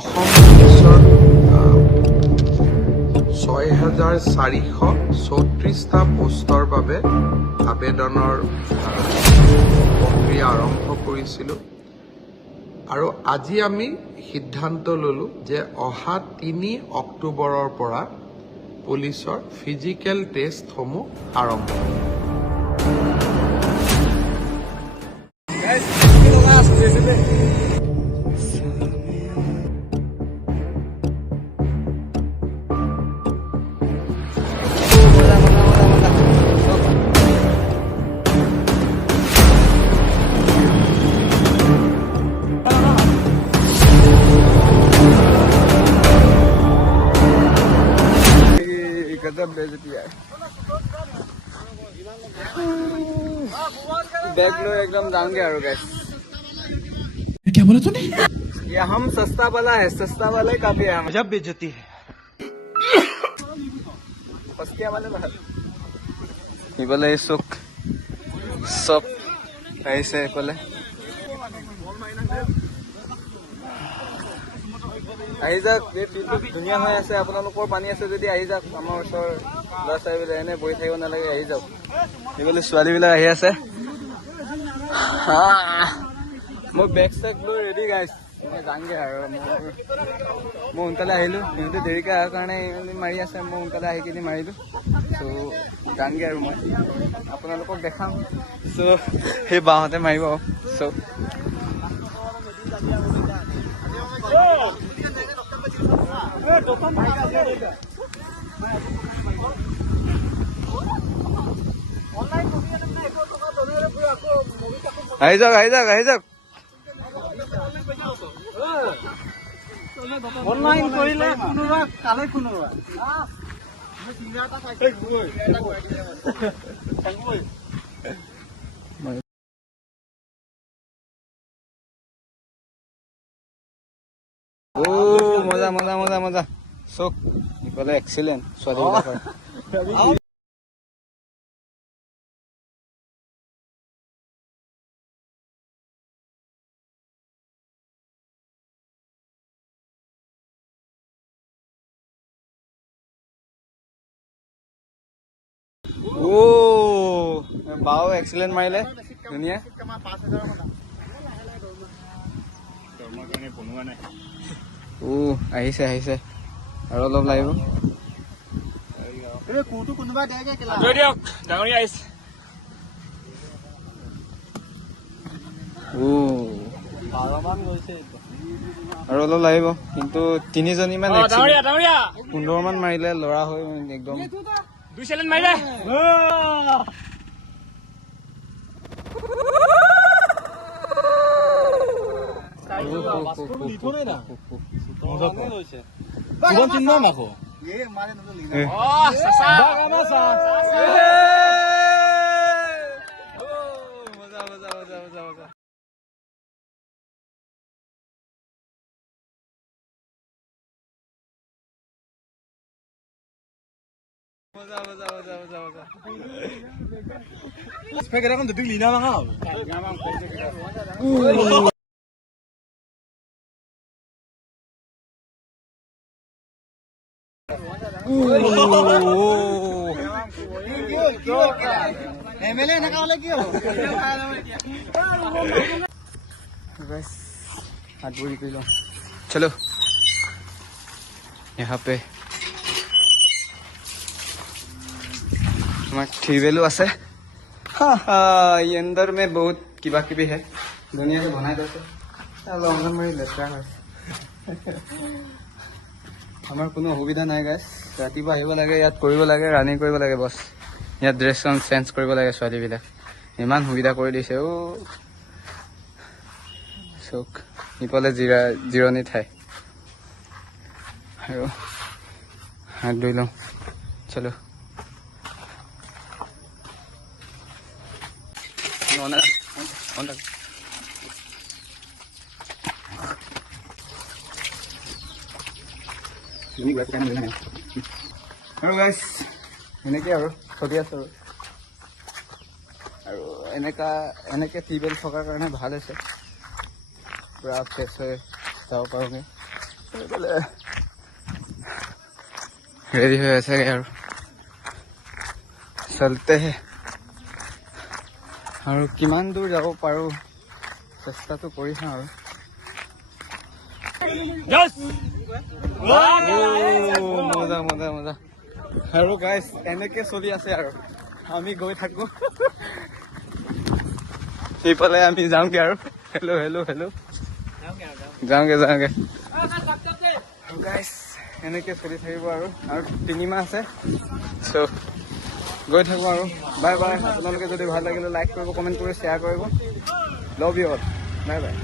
অসম পুলিচৰ ৬,৪৩৪টা পোষ্টৰ বাবে আবেদনৰ প্ৰক্ৰিয়া আৰম্ভ কৰিছিলোঁ আৰু আজি আমি সিদ্ধান্ত ল'লোঁ যে অহা ৩ অক্টোবৰৰ পৰা পুলিচৰ ফিজিকেল টেষ্টসমূহ আৰম্ভ হ'ব। बैग लो एकदम जाएंगे और गैस क्या बोला तूने? ये हम सस्ता वाला है, सस्ता वाला ही काफी है। जब बेइज्जती है फसकिया वाले बाहर ये बोले सुख सब ऐसे बोले আহি যাওক। এই ফিল্ডটো ধুনীয়া হৈ আছে, আপোনালোকৰ পানী আছে যদি আহি যাওক। আমাৰ ওচৰৰ ল'ৰা ছোৱালীবিলাক এনে বহি থাকিব নালাগে, আহি যাওক। এইফালে ছোৱালীবিলাক আহি আছে। মই বেগ চেগ লৈ ৰেডি গাইছ, যাওঁগে আৰু মই সোনকালে আহিলোঁ। সিহঁতে দেৰিকৈ অহাৰ কাৰণে ইমান মাৰি আছে, মই সোনকালে আহি কিনি মাৰিলোঁ। চ' যাওঁগে আৰু মই আপোনালোকক দেখাম। চ' সেই বাহঁতে মাৰিব। চ' আহি যাওক, আহি যাওক, আহি যাওক। অনলাইন কৰিলে কোনোবা কালে কোনোবা মজা মজা মজা মজা চক ইফালে এক্সিলেণ্ট ছোৱালীবিলাকৰ। বাও এক্সিলেণ্ট মাৰিলে ধুনীয়া। আহিছে আহিছে আৰু অলপ লাগিব। আৰু অলপ লাগিব, কিন্তু 3জনীমান 15মান মাৰিলে ল'ৰা হৈ একদম MLA এনেকা হলে কি হ'ব? हाथ पूरी कर लो। चलो यहाँ पे ट्रीवेलो আছে। ये अंदर में बहुत किबा किबी है, दुनिया से बनाई दे। অংগনবাড়ী লেতেৰা হৈছে। আমাৰ কোনো অসুবিধা নাই গাইছ। ৰাতিপুৱা আহিব লাগে, ইয়াত কৰিব লাগে, ৰানিং কৰিব লাগে বছ। ইয়াত ড্ৰেছ চেঞ্জ কৰিব লাগে ছোৱালীবিলাক। ইমান সুবিধা কৰি দিছে। চক ইফালে জিৰণি ঠাই আৰু হাত ধুই লওঁ। চলো আৰু গাইছ এনেকৈ আৰু চলি আছো আৰু এনেকৈ টিউবেল থকাৰ কাৰণে ভাল হৈছে। পুৰা ফ্ৰেছ হৈ যাব পাৰোঁগৈ। ৰেডি হৈ আছেগে আৰু চলতে হে আৰু কিমান দূৰ যাব পাৰো চেষ্টাটো কৰি চাওঁ আৰু মজা মজা মজা আৰু গাইজ এনেকে চলি আছে আৰু আমি গৈ থাকো সেইফালে আমি যাওঁগে আৰু হেল্ল' হেল্ল' হেল্ল' যাওঁগে গাইজ এনেকে চলি থাকিব আৰু 3 মাহ আছে চ' গৈ থাকো আৰু বাই বাই আপোনালোকে যদি ভাল লাগিলে লাইক কৰিব কমেণ্ট কৰি শ্বেয়াৰ কৰিব love you all bye bye